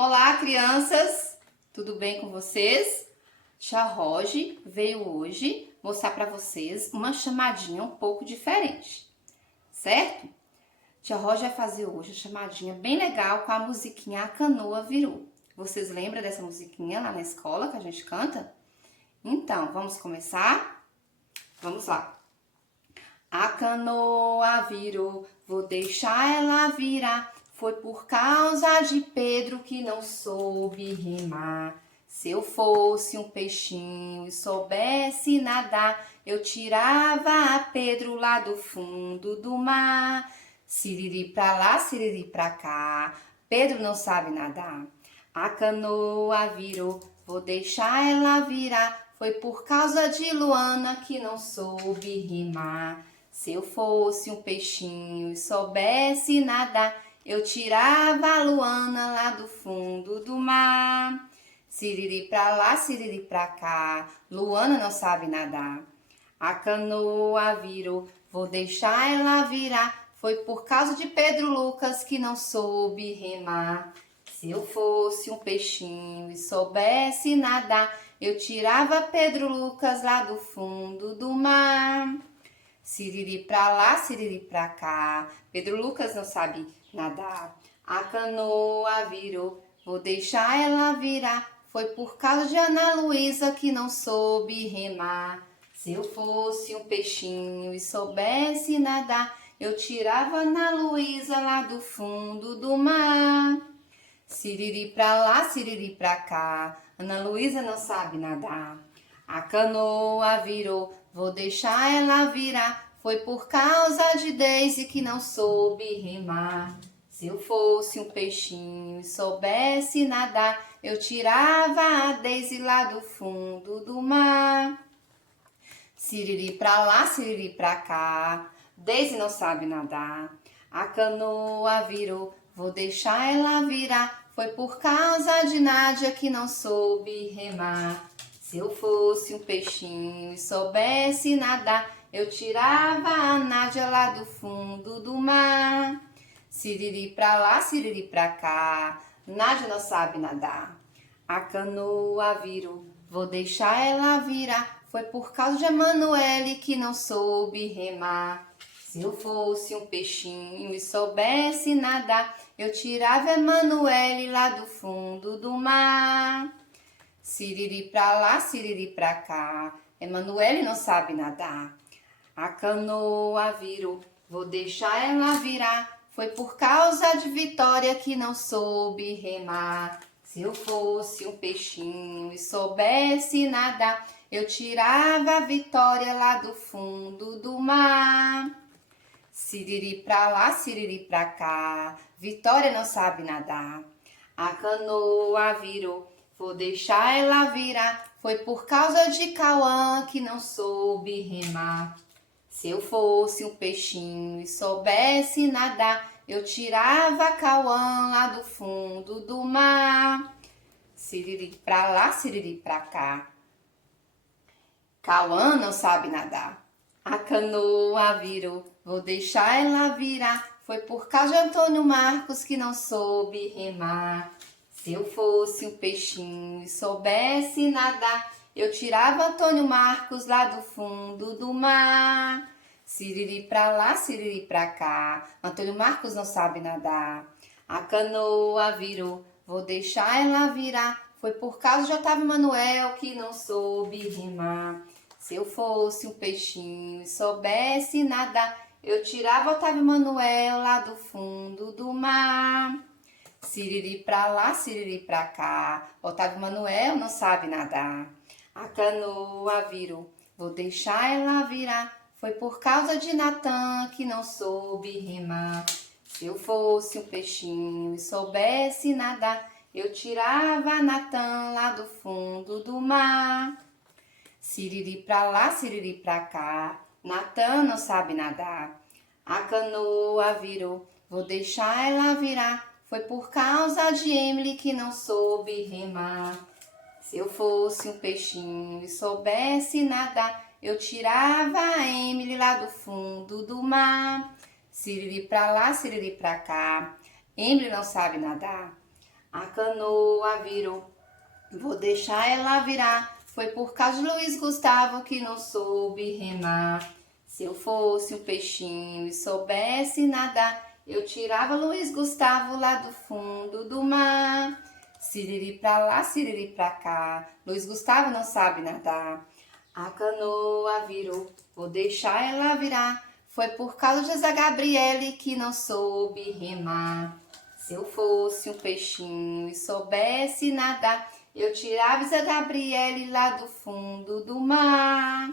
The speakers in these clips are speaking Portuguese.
Olá, crianças! Tudo bem com vocês? Tia Roge veio hoje mostrar para vocês uma chamadinha um pouco diferente, certo? Tia Roge vai fazer hoje uma chamadinha bem legal com a musiquinha A Canoa Virou. Vocês lembram dessa musiquinha lá na escola que a gente canta? Então, vamos começar? Vamos lá! A canoa virou, vou deixar ela virar. Foi por causa de Pedro que não soube remar. Se eu fosse um peixinho e soubesse nadar, eu tirava a Pedro lá do fundo do mar. Siriri pra lá, siriri pra cá, Pedro não sabe nadar. A canoa virou, vou deixar ela virar. Foi por causa de Luana que não soube rimar. Se eu fosse um peixinho e soubesse nadar, eu tirava a Luana lá do fundo do mar. Siriri pra lá, siriri pra cá, Luana não sabe nadar. A canoa virou, vou deixar ela virar. Foi por causa de Pedro Lucas que não soube remar. Se eu fosse um peixinho e soubesse nadar, eu tirava Pedro Lucas lá do fundo do mar. Siriri pra lá, siriri pra cá, Pedro Lucas não sabe nadar. A canoa virou, vou deixar ela virar. Foi por causa de Ana Luísa que não soube remar. Se eu fosse um peixinho e soubesse nadar, eu tirava Ana Luísa lá do fundo do mar. Siriri pra lá, siriri pra cá, Ana Luísa não sabe nadar. A canoa virou, vou deixar ela virar. Foi por causa de Daisy que não soube remar. Se eu fosse um peixinho e soubesse nadar, eu tirava a Daisy lá do fundo do mar. Siriri pra lá, siriri pra cá, Daisy não sabe nadar. A canoa virou, vou deixar ela virar. Foi por causa de Nádia que não soube remar. Se eu fosse um peixinho e soubesse nadar, eu tirava a Nádia lá do fundo do mar. Siriri pra lá, siriri pra cá, Nádia não sabe nadar. A canoa virou, vou deixar ela virar. Foi por causa de Emanuele que não soube remar. Se eu fosse um peixinho e soubesse nadar, eu tirava Emanuele lá do fundo do mar. Siriri pra lá, siriri pra cá, Emanuele não sabe nadar. A canoa virou, vou deixar ela virar. Foi por causa de Vitória que não soube remar. Se eu fosse um peixinho e soubesse nadar, eu tirava a Vitória lá do fundo do mar. Siriri pra lá, siriri pra cá, Vitória não sabe nadar. A canoa virou, vou deixar ela virar. Foi por causa de Cauã que não soube remar. Se eu fosse um peixinho e soubesse nadar, eu tirava Cauã lá do fundo do mar. Siriri pra lá, siriri pra cá, Cauã não sabe nadar. A canoa virou, vou deixar ela virar. Foi por causa de Antônio Marcos que não soube remar. Se eu fosse um peixinho e soubesse nadar, eu tirava Antônio Marcos lá do fundo do mar. Siriri pra lá, siriri pra cá, Antônio Marcos não sabe nadar. A canoa virou, vou deixar ela virar. Foi por causa de Otávio Manuel que não soube rimar. Se eu fosse um peixinho e soubesse nadar, eu tirava Otávio Manuel lá do fundo do mar. Siriri pra lá, siriri pra cá, Otávio Manuel não sabe nadar. A canoa virou, vou deixar ela virar. Foi por causa de Natan que não soube remar. Se eu fosse um peixinho e soubesse nadar, eu tirava Natan lá do fundo do mar. Siriri pra lá, siriri pra cá, Natan não sabe nadar. A canoa virou, vou deixar ela virar. Foi por causa de Emily que não soube remar. Se eu fosse um peixinho e soubesse nadar, eu tirava a Emily lá do fundo do mar. Siriri pra lá, siriri pra cá, Emily não sabe nadar. A canoa virou, vou deixar ela virar. Foi por causa de Luiz Gustavo que não soube remar. Se eu fosse um peixinho e soubesse nadar, eu tirava Luiz Gustavo lá do fundo do mar. Siriri pra lá, siriri pra cá, Luiz Gustavo não sabe nadar. A canoa virou, vou deixar ela virar. Foi por causa de Zé Gabriele que não soube remar. Se eu fosse um peixinho e soubesse nadar, eu tirava Zé Gabriele lá do fundo do mar.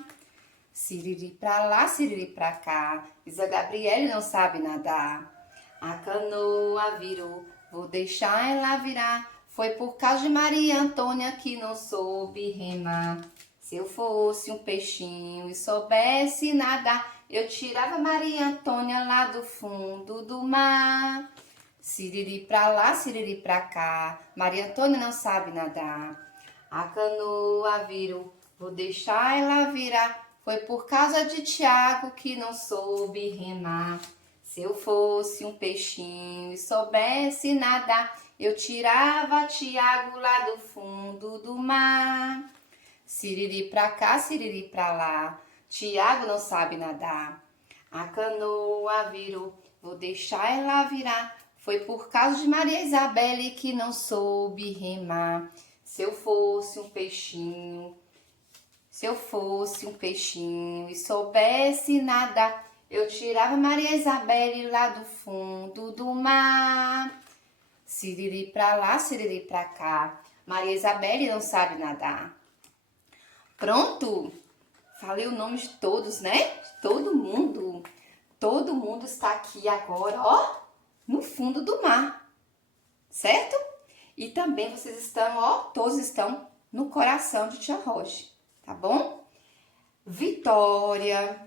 Siriri pra lá, siriri pra cá, Zé Gabriele não sabe nadar. A canoa virou, vou deixar ela virar. Foi por causa de Maria Antônia que não soube remar. Se eu fosse um peixinho e soubesse nadar, eu tirava Maria Antônia lá do fundo do mar. Siriri pra lá, siriri pra cá, Maria Antônia não sabe nadar. A canoa virou, vou deixar ela virar. Foi por causa de Tiago que não soube remar. Se eu fosse um peixinho e soubesse nadar, eu tirava Tiago lá do fundo do mar. Siriri pra cá, siriri pra lá, Tiago não sabe nadar. A canoa virou, vou deixar ela virar. Foi por causa de Maria Isabelle que não soube remar. Se eu fosse um peixinho, se eu fosse um peixinho e soubesse nadar, eu tirava Maria Isabelle lá do fundo do mar. Siriri pra lá, siriri pra cá, Maria Isabelle não sabe nadar. Pronto? Falei o nome de todos, né? De todo mundo. Todo mundo está aqui agora, ó, no fundo do mar, certo? E também vocês estão, ó, todos estão no coração de Tia Roge, tá bom? Vitória,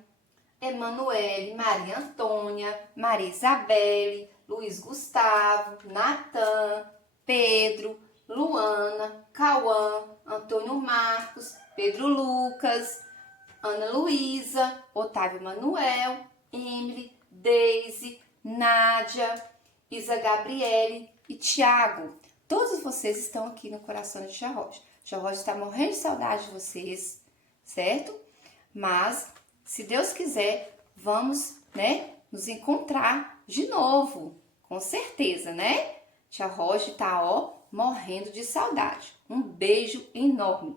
Emanuele, Maria Antônia, Maria Isabelle, Luiz Gustavo, Natan, Pedro, Luana, Cauã, Antônio Marcos, Pedro Lucas, Ana Luísa, Otávio Manuel, Emily, Deise, Nádia, Isa Gabriele e Tiago. Todos vocês estão aqui no coração de Tia Roge. Tia Roge está morrendo de saudade de vocês, certo? Mas, se Deus quiser, vamos, né, nos encontrar de novo, com certeza, né? Tia Roge tá, ó, morrendo de saudade. Um beijo enorme.